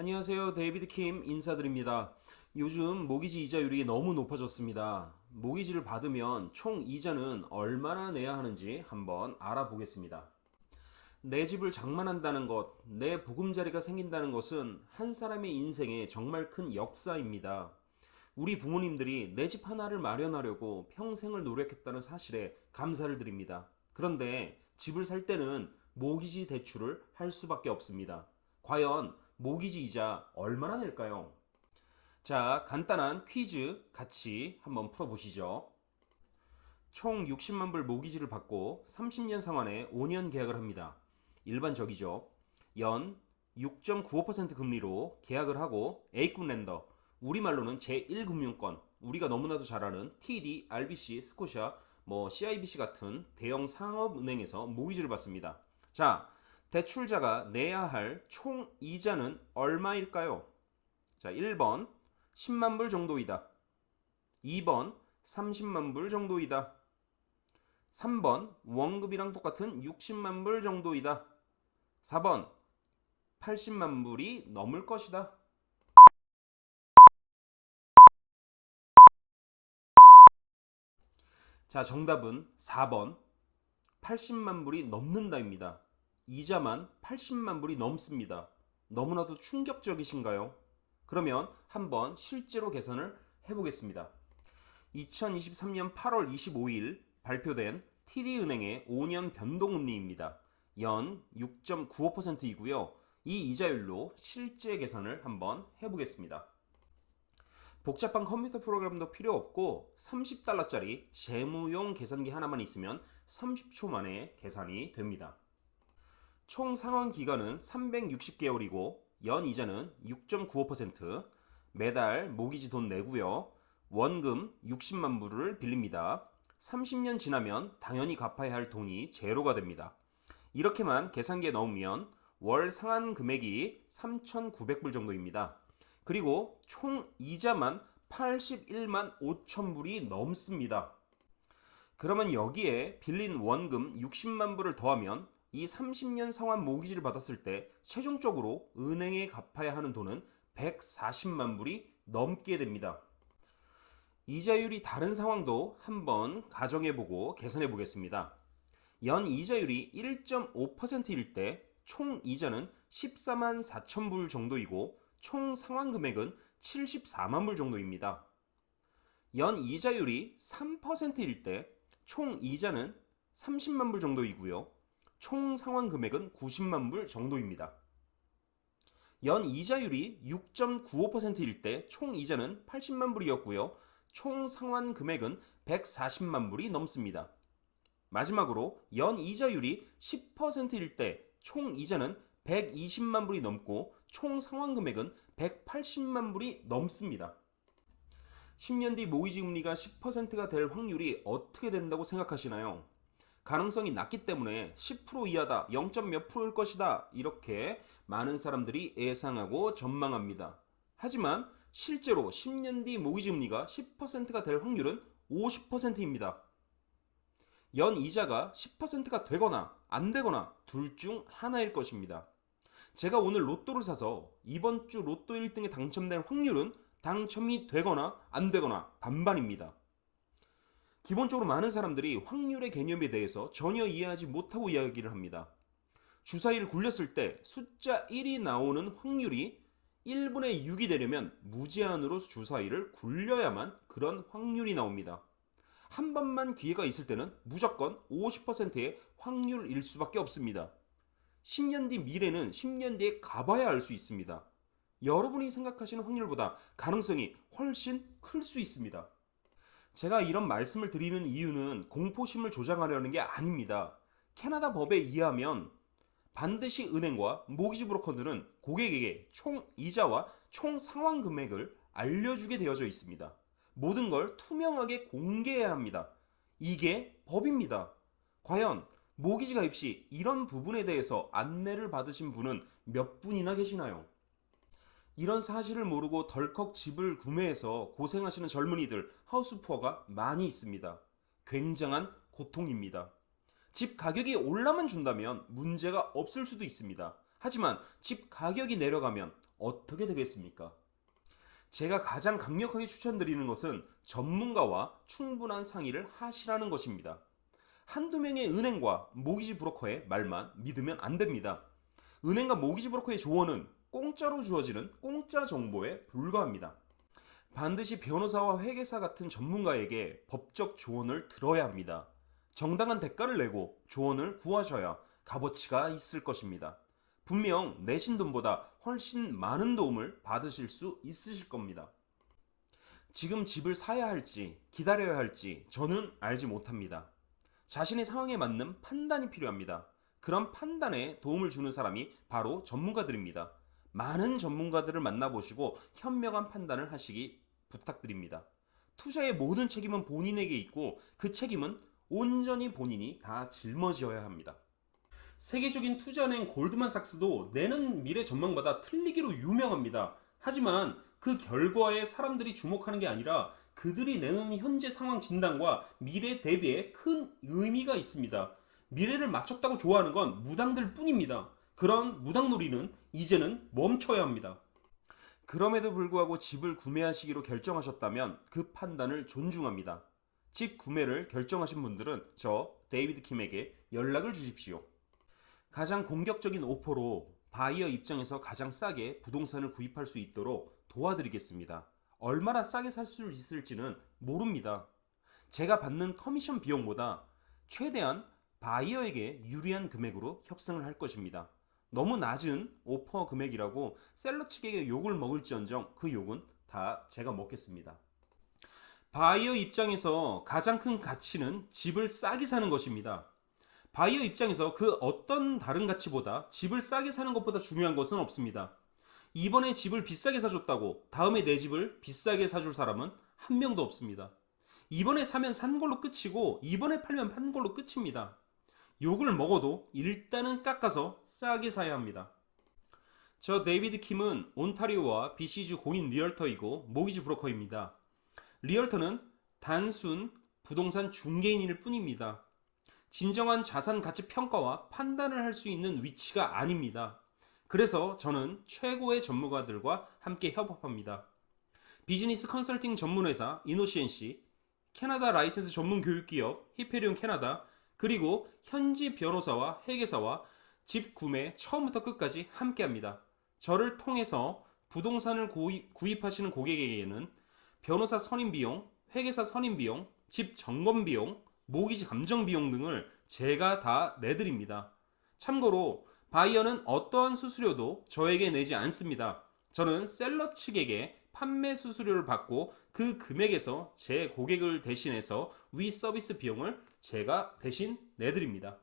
안녕하세요. 데이비드 킴 인사드립니다. 요즘 모기지 이자율이 너무 높아졌습니다. 모기지를 받으면 총 이자는 얼마나 내야 하는지 한번 알아보겠습니다. 내 집을 장만한다는 것, 내 보금자리가 생긴다는 것은 한 사람의 인생에 정말 큰 역사입니다. 우리 부모님들이 내 집 하나를 마련하려고 평생을 노력했다는 사실에 감사를 드립니다. 그런데 집을 살 때는 모기지 대출을 할 수밖에 없습니다. 과연 모기지 이자 얼마나 낼까요? 자, 간단한 퀴즈 같이 한번 풀어보시죠. 총 60만 불 모기지를 받고 30년 상환에 5년 계약을 합니다. 일반적이죠. 연 6.95% 금리로 계약을 하고 A급 랜더, 우리말로는 제1금융권, 우리가 너무나도 잘 아는 TD, RBC, 스코샤, CIBC 같은 대형 상업은행에서 모기지를 받습니다. 자, 대출자가 내야 할 총 이자는 얼마일까요? 자, 1번 10만 불 정도이다. 2번 30만 불 정도이다. 3번 원금이랑 똑같은 60만 불 정도이다. 4번 80만 불이 넘을 것이다. 자, 정답은 4번 80만 불이 넘는다입니다. 이자만 80만 불이 넘습니다. 너무나도 충격적이신가요? 그러면 한번 실제로 계산을 해보겠습니다. 2023년 8월 25일 발표된 TD은행의 5년 변동금리입니다. 연 6.95%이고요. 이 이자율로 실제 계산을 한번 해보겠습니다. 복잡한 컴퓨터 프로그램도 필요 없고 30달러짜리 재무용 계산기 하나만 있으면 30초 만에 계산이 됩니다. 총 상환 기간은 360개월이고 연 이자는 6.95%, 매달 모기지 돈 내고요. 원금 60만 불을 빌립니다. 30년 지나면 당연히 갚아야 할 돈이 제로가 됩니다. 이렇게만 계산기에 넣으면 월 상환 금액이 3,900불 정도입니다. 그리고 총 이자만 81만 5천 불이 넘습니다. 그러면 여기에 빌린 원금 60만 불을 더하면 이 30년 상환 모기지를 받았을 때 최종적으로 은행에 갚아야 하는 돈은 140만 불이 넘게 됩니다. 이자율이 다른 상황도 한번 가정해보고 계산해보겠습니다. 연 이자율이 1.5%일 때 총 이자는 14만 4천 불 정도이고 총 상환 금액은 74만 불 정도입니다. 연 이자율이 3%일 때 총 이자는 30만 불 정도이고요. 총 상환 금액은 90만 불 정도입니다. 연 이자율이 6.95%일 때 총 이자는 80만 불이었고요. 총 상환 금액은 140만 불이 넘습니다. 마지막으로 연 이자율이 10%일 때 총 이자는 120만 불이 넘고 총 상환 금액은 180만 불이 넘습니다. 10년 뒤 모기지 금리가 10%가 될 확률이 어떻게 된다고 생각하시나요? 가능성이 낮기 때문에 10% 이하다, 0. 몇 프로일 것이다 이렇게 많은 사람들이 예상하고 전망합니다. 하지만 실제로 10년 뒤 모기지 금리가 10%가 될 확률은 50%입니다. 연 이자가 10%가 되거나 안 되거나 둘 중 하나일 것입니다. 제가 오늘 로또를 사서 이번 주 로또 1등에 당첨될 확률은 당첨이 되거나 안 되거나 반반입니다. 기본적으로 많은 사람들이 확률의 개념에 대해서 전혀 이해하지 못하고 이야기를 합니다. 주사위를 굴렸을 때 숫자 1이 나오는 확률이 1분의 6이 되려면 무제한으로 주사위를 굴려야만 그런 확률이 나옵니다. 한 번만 기회가 있을 때는 무조건 50%의 확률일 수밖에 없습니다. 10년 뒤 미래는 10년 뒤에 가봐야 알 수 있습니다. 여러분이 생각하시는 확률보다 가능성이 훨씬 클 수 있습니다. 제가 이런 말씀을 드리는 이유는 공포심을 조장하려는 게 아닙니다. 캐나다 법에 의하면 반드시 은행과 모기지 브로커들은 고객에게 총 이자와 총 상환 금액을 알려주게 되어져 있습니다. 모든 걸 투명하게 공개해야 합니다. 이게 법입니다. 과연 모기지 가입 시 이런 부분에 대해서 안내를 받으신 분은 몇 분이나 계시나요? 이런 사실을 모르고 덜컥 집을 구매해서 고생하시는 젊은이들, 하우스푸어가 많이 있습니다. 굉장한 고통입니다. 집 가격이 올라만 준다면 문제가 없을 수도 있습니다. 하지만 집 가격이 내려가면 어떻게 되겠습니까? 제가 가장 강력하게 추천드리는 것은 전문가와 충분한 상의를 하시라는 것입니다. 한두 명의 은행과 모기지 브로커의 말만 믿으면 안 됩니다. 은행과 모기지 브로커의 조언은 공짜로 주어지는 공짜 정보에 불과합니다. 반드시 변호사와 회계사 같은 전문가에게 법적 조언을 들어야 합니다. 정당한 대가를 내고 조언을 구하셔야 값어치가 있을 것입니다. 분명 내신 돈보다 훨씬 많은 도움을 받으실 수 있으실 겁니다. 지금 집을 사야 할지 기다려야 할지 저는 알지 못합니다. 자신의 상황에 맞는 판단이 필요합니다. 그런 판단에 도움을 주는 사람이 바로 전문가들입니다. 많은 전문가들을 만나보시고 현명한 판단을 하시기 부탁드립니다. 투자의 모든 책임은 본인에게 있고 그 책임은 온전히 본인이 다 짊어져야 합니다. 세계적인 투자은행 골드만삭스도 내는 미래 전망보다 틀리기로 유명합니다. 하지만 그 결과에 사람들이 주목하는 게 아니라 그들이 내는 현재 상황 진단과 미래 대비에 큰 의미가 있습니다. 미래를 맞췄다고 좋아하는 건 무당들 뿐입니다. 그런 무당놀이는 이제는 멈춰야 합니다. 그럼에도 불구하고 집을 구매하시기로 결정하셨다면 그 판단을 존중합니다. 집 구매를 결정하신 분들은 저 데이비드 킴에게 연락을 주십시오. 가장 공격적인 오퍼로 바이어 입장에서 가장 싸게 부동산을 구입할 수 있도록 도와드리겠습니다. 얼마나 싸게 살 수 있을지는 모릅니다. 제가 받는 커미션 비용보다 최대한 바이어에게 유리한 금액으로 협상을 할 것입니다. 너무 낮은 오퍼 금액이라고 셀러 측에게 욕을 먹을지언정 그 욕은 다 제가 먹겠습니다. 바이어 입장에서 가장 큰 가치는 집을 싸게 사는 것입니다. 바이어 입장에서 그 어떤 다른 가치보다 집을 싸게 사는 것보다 중요한 것은 없습니다. 이번에 집을 비싸게 사줬다고 다음에 내 집을 비싸게 사줄 사람은 한 명도 없습니다. 이번에 사면 산 걸로 끝이고 이번에 팔면 판 걸로 끝입니다. 욕을 먹어도 일단은 깎아서 싸게 사야 합니다. 저 데이비드 킴은 온타리오와 BC주 공인 리얼터이고 모기지 브로커입니다. 리얼터는 단순 부동산 중개인일 뿐입니다. 진정한 자산 가치 평가와 판단을 할 수 있는 위치가 아닙니다. 그래서 저는 최고의 전문가들과 함께 협업합니다. 비즈니스 컨설팅 전문회사 이노시엔시, 캐나다 라이센스 전문 교육기업 히페리온 캐나다, 그리고 현지 변호사와 회계사와 집 구매 처음부터 끝까지 함께합니다. 저를 통해서 부동산을 구입하시는 고객에게는 변호사 선임 비용, 회계사 선임 비용, 집 점검 비용, 모기지 감정 비용 등을 제가 다 내드립니다. 참고로 바이어는 어떠한 수수료도 저에게 내지 않습니다. 저는 셀러 측에게 판매 수수료를 받고 그 금액에서 제 고객을 대신해서 위 서비스 비용을 제가 대신 내드립니다.